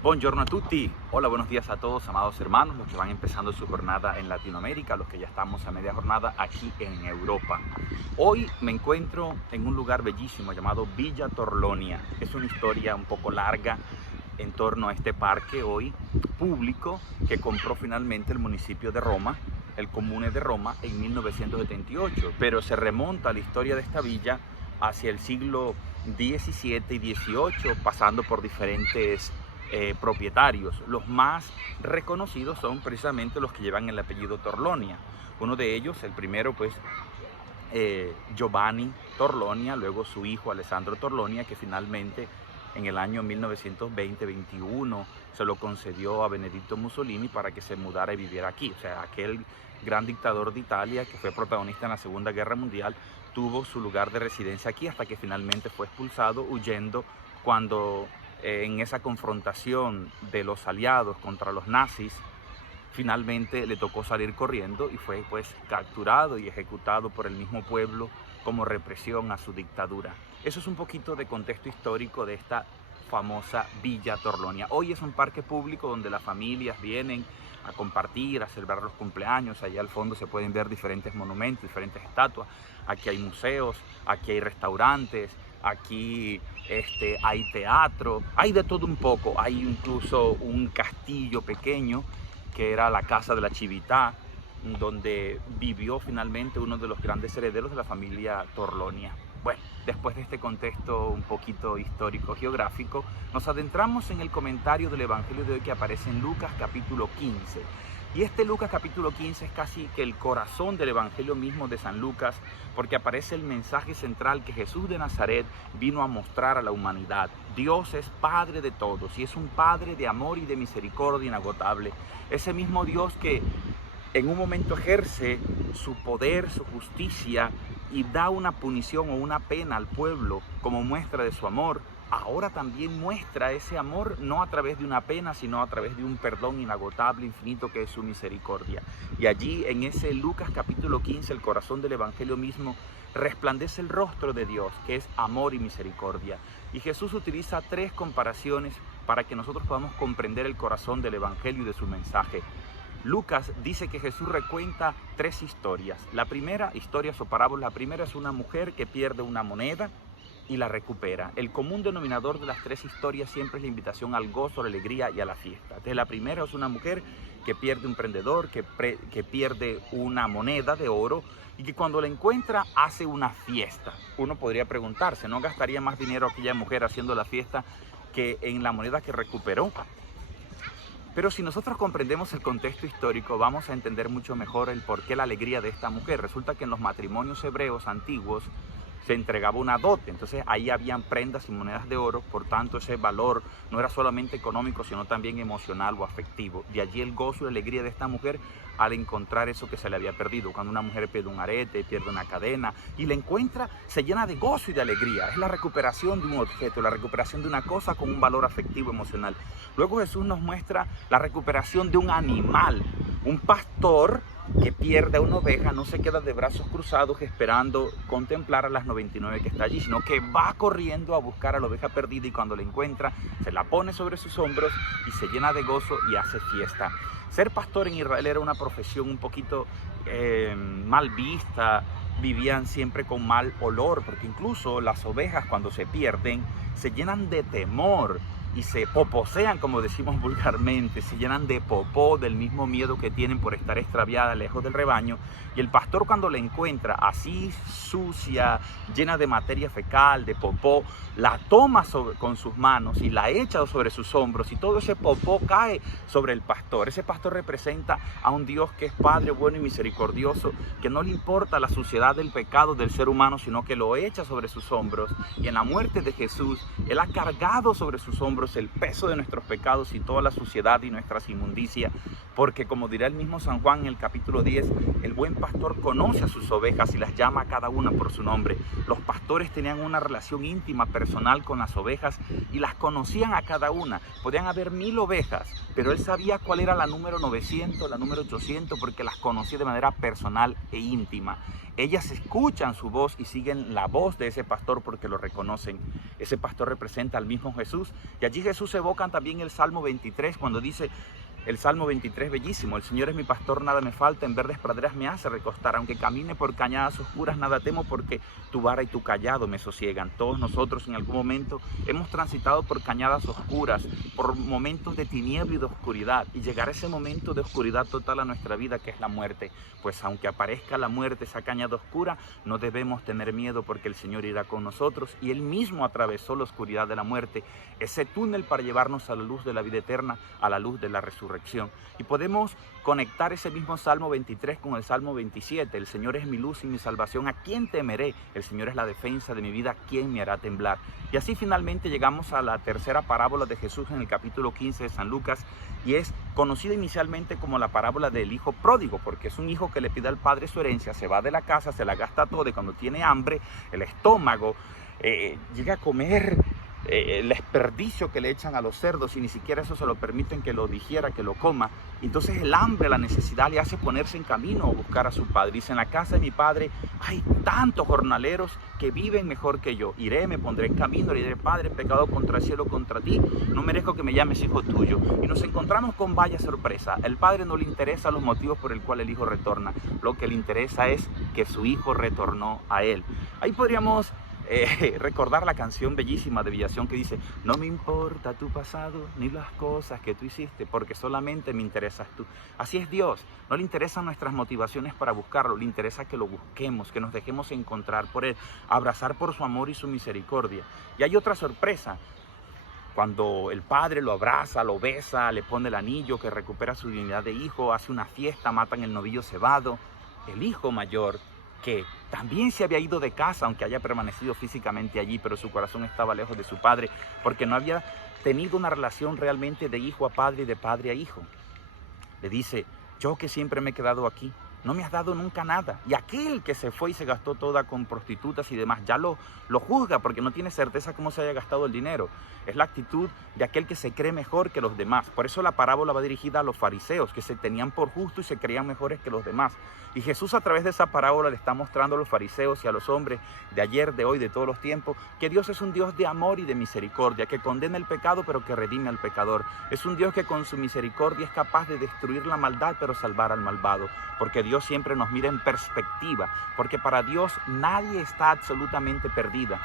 Buongiorno a tutti, hola, buenos días a todos, amados hermanos, los que van empezando su jornada en Latinoamérica, los que ya estamos a media jornada aquí en Europa. Hoy me encuentro en un lugar bellísimo llamado Villa Torlonia. Es una historia un poco larga en torno a este parque hoy público que compró finalmente el municipio de Roma, el Comune de Roma, en 1978, pero se remonta a la historia de esta villa hacia el siglo XVII y XVIII, pasando por diferentes propietarios. Los más reconocidos son precisamente los que llevan el apellido Torlonia. Uno de ellos, el primero, pues Giovanni Torlonia, luego su hijo Alessandro Torlonia, que finalmente en el año 1920-21 se lo concedió a Benedetto Mussolini para que se mudara y viviera aquí. O sea, aquel gran dictador de Italia que fue protagonista en la Segunda Guerra Mundial tuvo su lugar de residencia aquí hasta que finalmente fue expulsado huyendo cuando en esa confrontación de los aliados contra los nazis finalmente le tocó salir corriendo y fue pues capturado y ejecutado por el mismo pueblo como represión a su dictadura. Eso es un poquito de contexto histórico de esta famosa Villa Torlonia. Hoy es un parque público donde las familias vienen a compartir, a celebrar los cumpleaños. Allá al fondo se pueden ver diferentes monumentos, diferentes estatuas. Aquí hay museos, aquí hay restaurantes, aquí hay teatro, hay de todo un poco. Hay incluso un castillo pequeño que era la Casa de la Cività, donde vivió finalmente uno de los grandes herederos de la familia Torlonia. Bueno, después de este contexto un poquito histórico-geográfico, nos adentramos en el comentario del Evangelio de hoy que aparece en Lucas capítulo 15. Y este Lucas capítulo 15 es casi que el corazón del Evangelio mismo de San Lucas, porque aparece el mensaje central que Jesús de Nazaret vino a mostrar a la humanidad. Dios es Padre de todos y es un Padre de amor y de misericordia inagotable. Ese mismo Dios que en un momento ejerce su poder, su justicia y da una punición o una pena al pueblo como muestra de su amor, ahora también muestra ese amor no a través de una pena, sino a través de un perdón inagotable, infinito, que es su misericordia. Y allí en ese Lucas capítulo 15, el corazón del Evangelio mismo, resplandece el rostro de Dios, que es amor y misericordia. Y Jesús utiliza tres comparaciones para que nosotros podamos comprender el corazón del Evangelio y de su mensaje. Lucas dice que Jesús recuenta tres historias. La primera, historias o parábolas, la primera es una mujer que pierde una moneda y la recupera. El común denominador de las tres historias siempre es la invitación al gozo, a la alegría y a la fiesta. Entonces, la primera es una mujer que pierde un prendedor, que pierde una moneda de oro y que cuando la encuentra hace una fiesta. Uno podría preguntarse, ¿no gastaría más dinero aquella mujer haciendo la fiesta que en la moneda que recuperó? Pero si nosotros comprendemos el contexto histórico, vamos a entender mucho mejor el porqué la alegría de esta mujer. Resulta que en los matrimonios hebreos antiguos se entregaba una dote, entonces ahí habían prendas y monedas de oro, por tanto ese valor no era solamente económico, sino también emocional o afectivo. De allí el gozo y la alegría de esta mujer al encontrar eso que se le había perdido. Cuando una mujer pierde un arete, pierde una cadena y la encuentra, se llena de gozo y de alegría. Es la recuperación de un objeto, la recuperación de una cosa con un valor afectivo emocional. Luego Jesús nos muestra la recuperación de un animal, un pastor que pierde a una oveja, no se queda de brazos cruzados esperando contemplar a las 99 que está allí, sino que va corriendo a buscar a la oveja perdida y cuando la encuentra, se la pone sobre sus hombros y se llena de gozo y hace fiesta. Ser pastor en Israel era una profesión un poquito mal vista, vivían siempre con mal olor, porque incluso las ovejas cuando se pierden se llenan de temor y se poposean, como decimos vulgarmente, se llenan de popó del mismo miedo que tienen por estar extraviada lejos del rebaño. Y el pastor cuando la encuentra así sucia, llena de materia fecal, de popó, la toma con sus manos y la echa sobre sus hombros y todo ese popó cae sobre el pastor. Ese pastor representa a un Dios que es Padre bueno y misericordioso, que no le importa la suciedad del pecado del ser humano, sino que lo echa sobre sus hombros. Y en la muerte de Jesús, Él ha cargado sobre sus hombros el peso de nuestros pecados y toda la suciedad y nuestras inmundicias, porque como dirá el mismo San Juan en el capítulo 10, el buen pastor conoce a sus ovejas y las llama a cada una por su nombre. Los pastores tenían una relación íntima, personal con las ovejas y las conocían a cada una. Podían haber 1000 ovejas, pero él sabía cuál era la número 900, la número 800, porque las conocía de manera personal e íntima. Ellas escuchan su voz y siguen la voz de ese pastor porque lo reconocen. Ese pastor representa al mismo Jesús y allí Jesús evoca también el Salmo 23 cuando dice, el Salmo 23 bellísimo: el Señor es mi pastor, nada me falta, en verdes praderas me hace recostar, aunque camine por cañadas oscuras, nada temo porque tu vara y tu callado me sosiegan. Todos nosotros en algún momento hemos transitado por cañadas oscuras, por momentos de tiniebla y de oscuridad, y llegará ese momento de oscuridad total a nuestra vida, que es la muerte. Pues aunque aparezca la muerte, esa cañada oscura, no debemos tener miedo, porque el Señor irá con nosotros, y Él mismo atravesó la oscuridad de la muerte, ese túnel para llevarnos a la luz de la vida eterna, a la luz de la resurrección. Y podemos conectar ese mismo Salmo 23 con el Salmo 27. El Señor es mi luz y mi salvación, ¿a quién temeré? El Señor es la defensa de mi vida, ¿quién me hará temblar? Y así finalmente llegamos a la tercera parábola de Jesús en el capítulo 15 de San Lucas, y es conocida inicialmente como la parábola del hijo pródigo, porque es un hijo que le pide al padre su herencia, se va de la casa, se la gasta toda, y cuando tiene hambre, el estómago llega a comer el desperdicio que le echan a los cerdos, y ni siquiera eso se lo permiten que lo digiera, que lo coma. Entonces el hambre, la necesidad le hace ponerse en camino a buscar a su padre. Dice: en la casa de mi padre hay tantos jornaleros que viven mejor que yo. Iré, me pondré en camino, le diré: Padre, he pecado contra el cielo, contra ti, no merezco que me llames hijo tuyo. Y nos encontramos con vaya sorpresa. El padre no le interesa los motivos por el cual el hijo retorna, lo que le interesa es que su hijo retornó a él. Ahí podríamos recordar la canción bellísima de Villación que dice: no me importa tu pasado ni las cosas que tú hiciste, porque solamente me interesas tú. Así es Dios, no le interesan nuestras motivaciones para buscarlo, le interesa que lo busquemos, que nos dejemos encontrar por Él, abrazar por su amor y su misericordia. Y hay otra sorpresa: cuando el padre lo abraza, lo besa, le pone el anillo, que recupera su dignidad de hijo, hace una fiesta, matan el novillo cebado, el hijo mayor, que también se había ido de casa, aunque haya permanecido físicamente allí, pero su corazón estaba lejos de su padre, porque no había tenido una relación realmente de hijo a padre y de padre a hijo. Le dice: yo que siempre me he quedado aquí, no me has dado nunca nada. Y aquel que se fue y se gastó toda con prostitutas y demás, ya lo juzga, porque no tiene certeza cómo se haya gastado el dinero. Es la actitud de aquel que se cree mejor que los demás. Por eso la parábola va dirigida a los fariseos, que se tenían por justos y se creían mejores que los demás. Y Jesús, a través de esa parábola, le está mostrando a los fariseos y a los hombres de ayer, de hoy, de todos los tiempos, que Dios es un Dios de amor y de misericordia, que condena el pecado pero que redime al pecador. Es un Dios que con su misericordia es capaz de destruir la maldad pero salvar al malvado, porque Dios siempre nos mira en perspectiva, porque para Dios nadie está absolutamente perdido,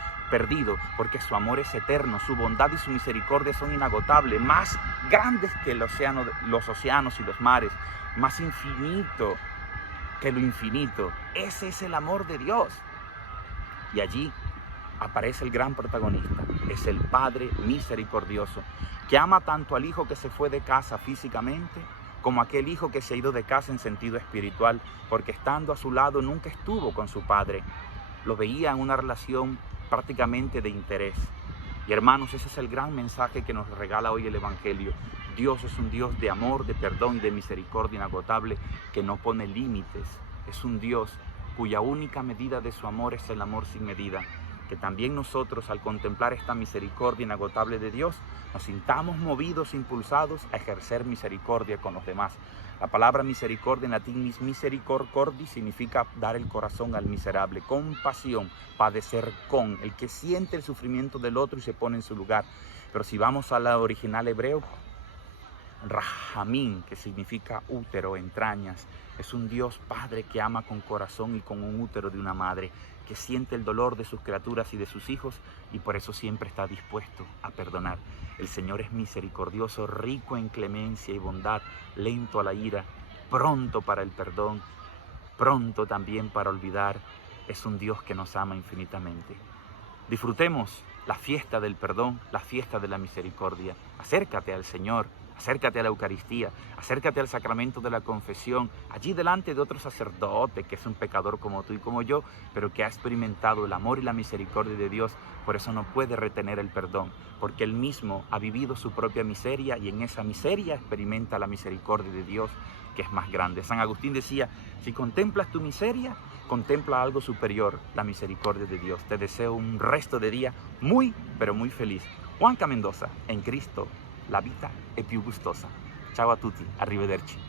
porque su amor es eterno, su bondad y su misericordia son inagotables, más grandes que los océanos y los mares, más infinito que lo infinito. Ese es el amor de Dios. Y allí aparece el gran protagonista, es el Padre misericordioso, que ama tanto al hijo que se fue de casa físicamente, como aquel hijo que se ha ido de casa en sentido espiritual, porque estando a su lado nunca estuvo con su padre, lo veía en una relación prácticamente de interés. Y hermanos, ese es el gran mensaje que nos regala hoy el Evangelio. Dios es un Dios de amor, de perdón y de misericordia inagotable, que no pone límites. Es un Dios cuya única medida de su amor es el amor sin medida. Que también nosotros, al contemplar esta misericordia inagotable de Dios, nos sintamos movidos, impulsados a ejercer misericordia con los demás. La palabra misericordia en latín es misericord cordis, significa dar el corazón al miserable, compasión, padecer con, el que siente el sufrimiento del otro y se pone en su lugar. Pero si vamos al original hebreo, Rahamín, que significa útero, entrañas, es un Dios Padre que ama con corazón y con un útero de una madre, que siente el dolor de sus criaturas y de sus hijos, y por eso siempre está dispuesto a perdonar. El Señor es misericordioso, rico en clemencia y bondad, lento a la ira, pronto para el perdón, pronto también para olvidar. Es un Dios que nos ama infinitamente. Disfrutemos la fiesta del perdón, la fiesta de la misericordia. Acércate al Señor, acércate a la Eucaristía, acércate al sacramento de la confesión, allí delante de otro sacerdote que es un pecador como tú y como yo, pero que ha experimentado el amor y la misericordia de Dios. Por eso no puede retener el perdón, porque él mismo ha vivido su propia miseria y en esa miseria experimenta la misericordia de Dios, que es más grande. San Agustín decía: si contemplas tu miseria, contempla algo superior, la misericordia de Dios. Te deseo un resto de día muy, pero muy feliz. Juanca Mendoza, en Cristo la vita è più gustosa. Ciao a tutti, arrivederci.